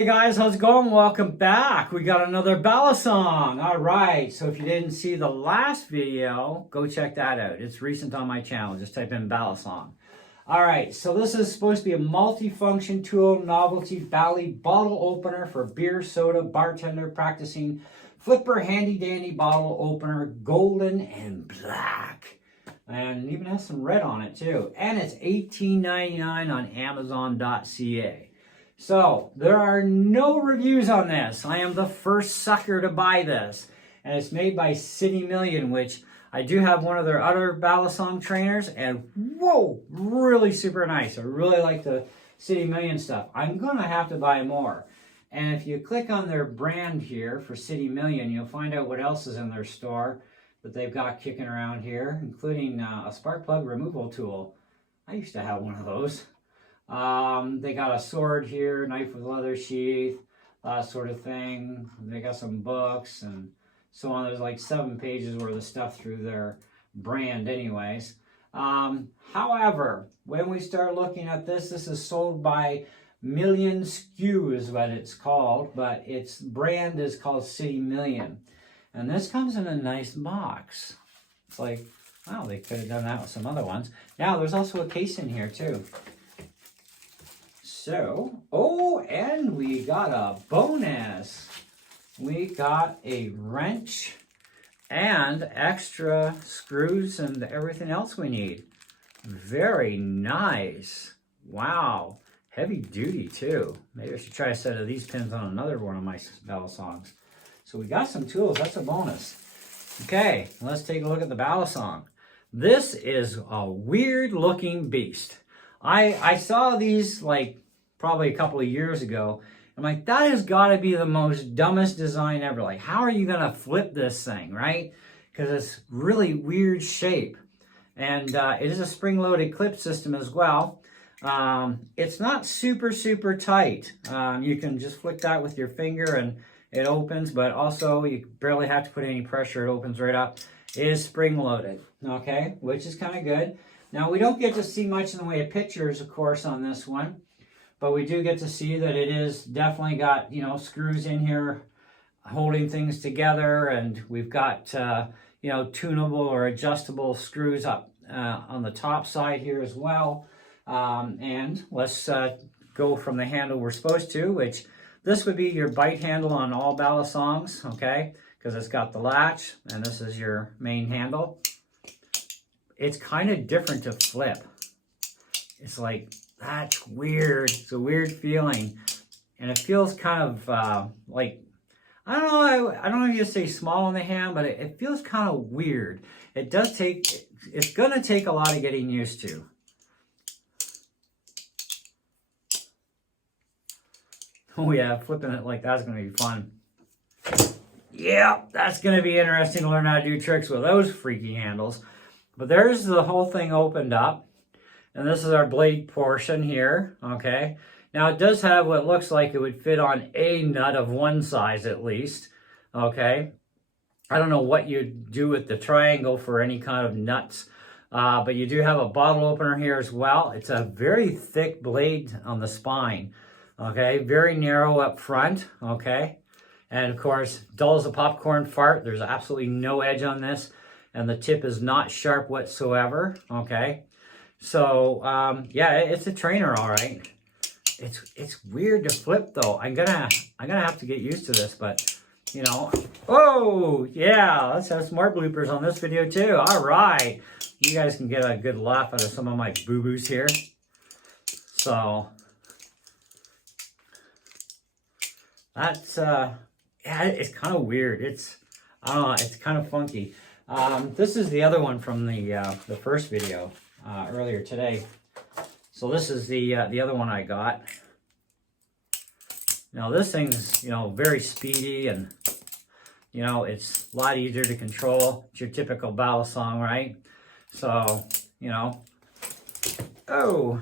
Hey guys, how's it going? Welcome back. We got another Balisong. All right, so if you didn't see the last video, go check that out. It's recent on my channel. Just type in Balisong. All right, so this is supposed to be a multi-function tool, novelty Bally bottle opener for beer, soda, bartender practicing, flipper, handy-dandy bottle opener, golden and black. And it even has some red on it too. And it's $18.99 on Amazon.ca. So, there are no reviews on this. I am the first sucker to buy this. And it's made by City Million, which I do have one of their other Balisong trainers. And whoa, really super nice. I really like the City Million stuff. I'm going to have to buy more. And if you click on their brand here for City Million, you'll find out what else is in their store that they've got kicking around here, including a spark plug removal tool. I used to have one of those. They got a sword here, knife with leather sheath, that sort of thing. They got some books and so on. There's like 7 pages worth of stuff through their brand anyways. However, when we start looking at this, this is sold by Million SKU is what it's called, but its brand is called City Million. And this comes in a nice box. It's like, wow, they could have done that with some other ones. Now, there's also a case in here too. So, oh, and we got a bonus. We got a wrench and extra screws and everything else we need. Very nice. Wow. Heavy duty too. Maybe I should try a set of these pins on another one of my Balisongs. So we got some tools. That's a bonus. Okay, let's take a look at the Balisong. This is a weird looking beast. I saw these like probably a couple of years ago. I'm like, that has got to be the most dumbest design ever. Like, how are you going to flip this thing, right? Because it's really weird shape. And it is a spring-loaded clip system as well. It's not super, super tight. You can just flick that with your finger and it opens, but also you barely have to put any pressure. It opens right up. It is spring-loaded, okay, which is kind of good. Now, we don't get to see much in the way of pictures, of course, on this one. But we do get to see that it is definitely got, you know, screws in here holding things together. And we've got, you know, tunable or adjustable screws up on the top side here as well. And let's go from the handle we're supposed to, which this would be your bite handle on all Balisongs, okay? Because it's got the latch and this is your main handle. It's kind of different to flip. It's like, that's weird. It's a weird feeling. And it feels kind of like, I don't know if you say small in the hand, but it feels kind of weird. It does take, it's going to take a lot of getting used to. Oh yeah, flipping it like that's going to be fun. Yeah, that's going to be interesting to learn how to do tricks with those freaky handles. But there's the whole thing opened up. And this is our blade portion here, okay? Now, it does have what looks like it would fit on a nut of one size at least, okay? I don't know what you do with the triangle for any kind of nuts, but you do have a bottle opener here as well. It's a very thick blade on the spine, okay? Very narrow up front, okay? And, of course, dull as a popcorn fart. There's absolutely no edge on this, and the tip is not sharp whatsoever, okay? So, yeah, it's a trainer, all right. It's weird to flip, though. I'm gonna have to get used to this, but, you know. Oh, yeah, let's have some more bloopers on this video, too. All right. You guys can get a good laugh out of some of my boo-boos here. So, that's, yeah, it's kind of weird. I don't know, it's kind of funky. This is the other one from the first video. Earlier today. So this is the other one I got. Now this thing's, you know, very speedy and, you know, it's a lot easier to control. It's your typical Balisong, right? So, you know, oh,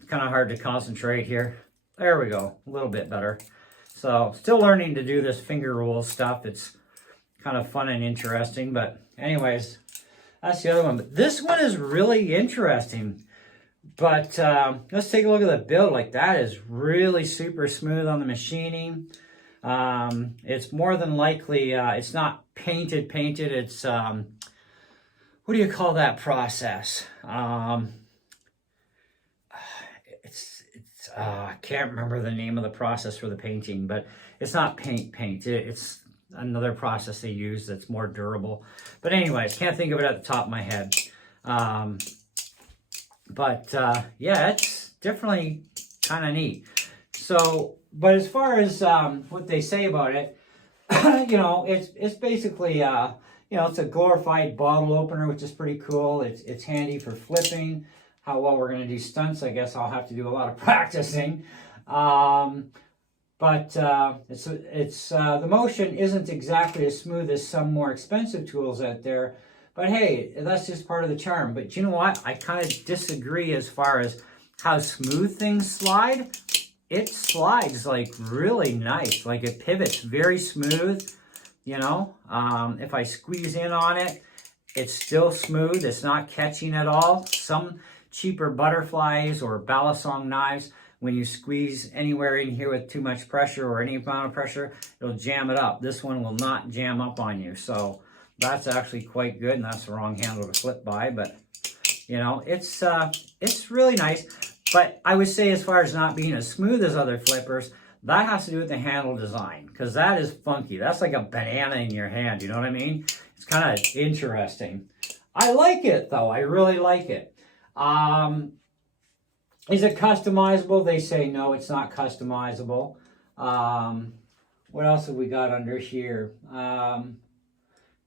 it's kind of hard to concentrate here. There we go, a little bit better. So still learning to do this finger roll stuff. It's kind of fun and interesting, but anyways, that's the other one. But this one is really interesting. But let's take a look at the build. Like, that is really super smooth on the machining. It's more than likely, it's not painted. It's, what do you call that process? I can't remember the name of the process for the painting, but it's not paint. It's another process they use that's more durable. But anyways, can't think of it at the top of my head. Yeah, it's definitely kind of neat. So, but as far as what they say about it, you know, it's basically, you know, it's a glorified bottle opener, which is pretty cool. It's handy for flipping. How well we're going to do stunts, I guess I'll have to do a lot of practicing. The motion isn't exactly as smooth as some more expensive tools out there. But hey, that's just part of the charm. But you know what? I kind of disagree as far as how smooth things slide. It slides like really nice. Like, it pivots very smooth. You know, if I squeeze in on it, it's still smooth. It's not catching at all. Some cheaper butterflies or Balisong knives, when you squeeze anywhere in here with too much pressure or any amount of pressure, it'll jam it up. This one will not jam up on you. So that's actually quite good, and that's the wrong handle to flip by. But, you know, it's really nice. But I would say, as far as not being as smooth as other flippers, that has to do with the handle design, because that is funky. That's like a banana in your hand, you know what I mean? It's kind of interesting. I like it, though. I really like it. Is it customizable? They say no, it's not customizable. What else have we got under here?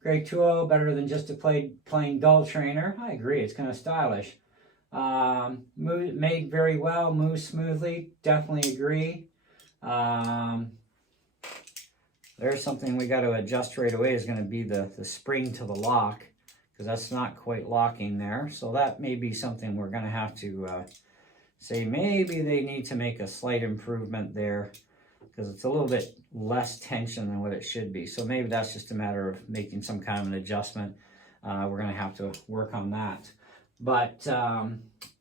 Great tool, better than just a plain dull trainer. I agree, it's kind of stylish. Made very well, moves smoothly. Definitely agree. There's something we got to adjust right away, is going to be the spring to the lock, because that's not quite locking there. So that may be something we're going to have to say maybe they need to make a slight improvement there, because it's a little bit less tension than what it should be. So maybe that's just a matter of making some kind of an adjustment. We're going to have to work on that. But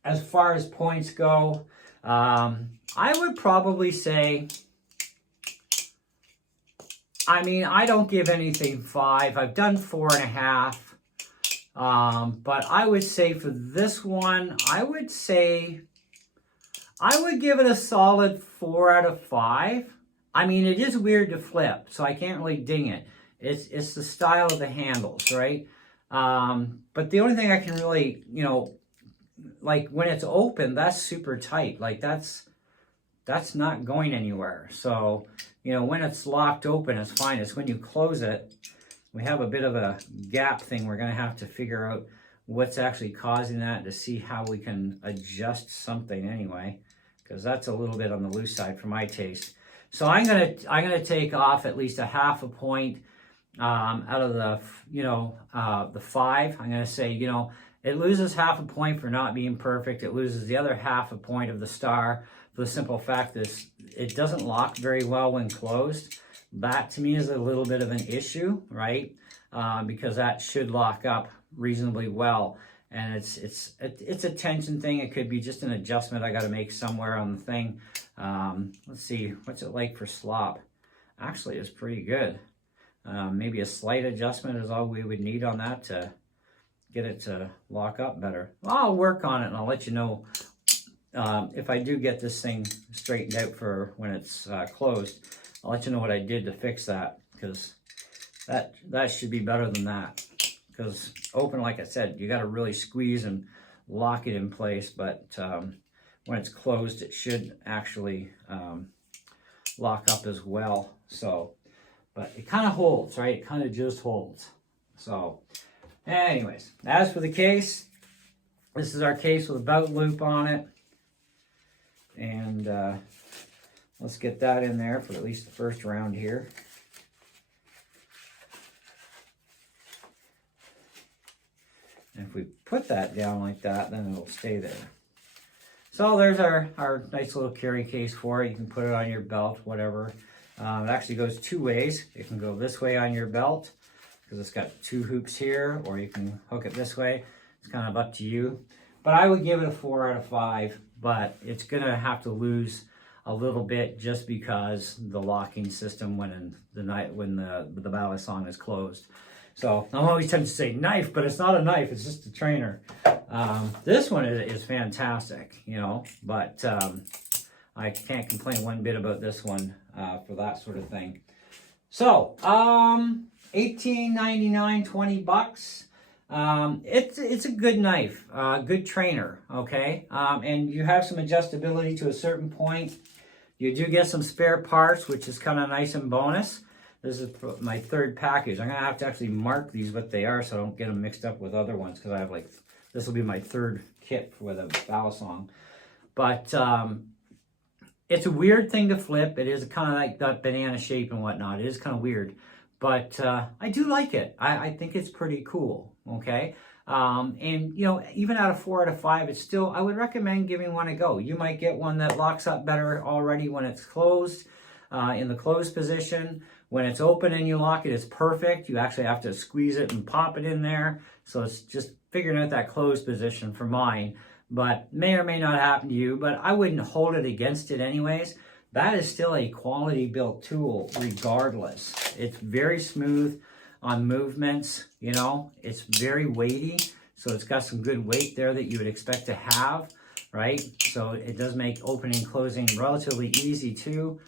as far as points go, I would probably say, I mean, I don't give anything 5. I've done 4.5. But I would say for this one, I would give it a solid 4 out of 5. I mean, it is weird to flip, so I can't really ding it. It's the style of the handles, right? But the only thing I can really, you know, like when it's open, that's super tight. Like that's not going anywhere. So, you know, when it's locked open, it's fine. It's when you close it, we have a bit of a gap thing. We're going to have to figure out what's actually causing that, to see how we can adjust something anyway, because that's a little bit on the loose side for my taste. So I'm gonna take off at least a half a point out of the, you know, the 5. I'm gonna say, you know, it loses half a point for not being perfect. It loses the other half a point of the star for the simple fact that it doesn't lock very well when closed. That to me is a little bit of an issue, right? Because that should lock up reasonably well. And it's a tension thing. It could be just an adjustment I got to make somewhere on the thing. Let's see, what's it like for slop? Actually, it's pretty good. Maybe a slight adjustment is all we would need on that to get it to lock up better. Well, I'll work on it, and I'll let you know if I do get this thing straightened out for when it's closed. I'll let you know what I did to fix that, because that should be better than that. Because open, like I said, you got to really squeeze and lock it in place, but when it's closed, it should actually lock up as well. So, but it kind of holds, right? It kind of just holds. So, anyways, as for the case, this is our case with a belt loop on it. And let's get that in there for at least the first round here. And if we put that down like that, then it'll stay there. So there's our nice little carry case for it. You can put it on your belt, whatever. It actually goes 2 ways. It can go this way on your belt, because it's got 2 hoops here, or you can hook it this way. It's kind of up to you. but I would give it a 4 out of 5, but it's going to have to lose a little bit just because the locking system when the Balisong is closed. So I'm always tempted to say knife, but it's not a knife, it's just a trainer. This one is fantastic, you know, but I can't complain one bit about this one for that sort of thing. So, $18.99, 20 bucks. It's a good knife, good trainer, okay? And you have some adjustability to a certain point. You do get some spare parts, which is kind of nice and bonus. This is my third package. I'm going to have to actually mark these what they are so I don't get them mixed up with other ones, because I have like, this will be my third kit with a Balisong. But it's a weird thing to flip. It is kind of like that banana shape and whatnot. It is kind of weird. But I do like it. I think it's pretty cool, okay? And, you know, even at a 4 out of 5, it's still, I would recommend giving one a go. You might get one that locks up better already when it's closed, in the closed position. When it's open and you lock it, it's perfect. You actually have to squeeze it and pop it in there. So it's just figuring out that closed position for mine. But may or may not happen to you, but I wouldn't hold it against it anyways. That is still a quality built tool regardless. It's very smooth on movements, you know. It's very weighty, so it's got some good weight there that you would expect to have, right? So it does make opening and closing relatively easy too.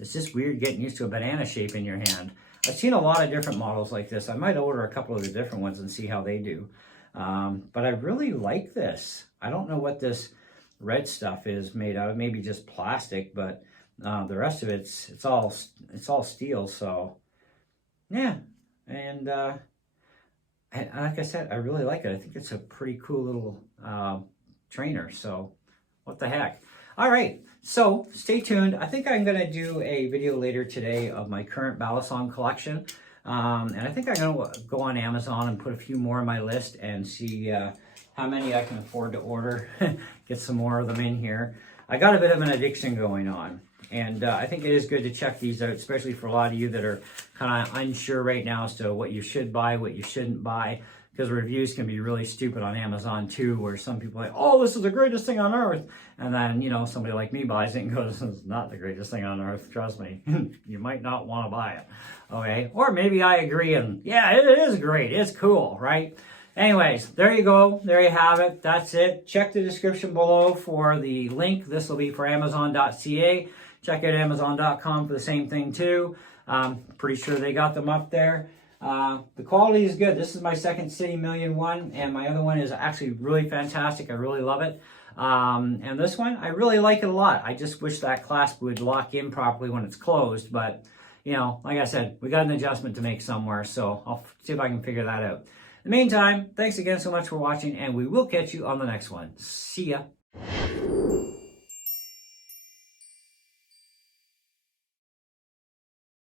It's just weird getting used to a banana shape in your hand. I've seen a lot of different models like this. I might order a couple of the different ones and see how they do. But I really like this. I don't know what this red stuff is made out of, maybe just plastic, but the rest of it's all steel. So yeah, and like I said, I really like it. I think it's a pretty cool little trainer. So what the heck. All right, so stay tuned. I think I'm gonna do a video later today of my current Balisong collection. And I think I'm going to go on Amazon and put a few more on my list and see how many I can afford to order. Get some more of them in here. I got a bit of an addiction going on. And I think it is good to check these out, especially for a lot of you that are kind of unsure right now as to what you should buy, what you shouldn't buy. Because reviews can be really stupid on Amazon too, where some people are like, oh, this is the greatest thing on earth. And then, you know, somebody like me buys it and goes, this is not the greatest thing on earth, trust me. You might not want to buy it, okay? Or maybe I agree and, yeah, it is great, it's cool, right? Anyways, there you go, there you have it, that's it. Check the description below for the link. This will be for Amazon.ca. Check out Amazon.com for the same thing too. Pretty sure they got them up there. The quality is good. This is my second City Million one, and my other one is actually really fantastic. I really love it. And this one, I really like it a lot. I just wish that clasp would lock in properly when it's closed, but, you know, like I said, we got an adjustment to make somewhere, so I'll see if I can figure that out. In the meantime, thanks again so much for watching, and we will catch you on the next one. See ya.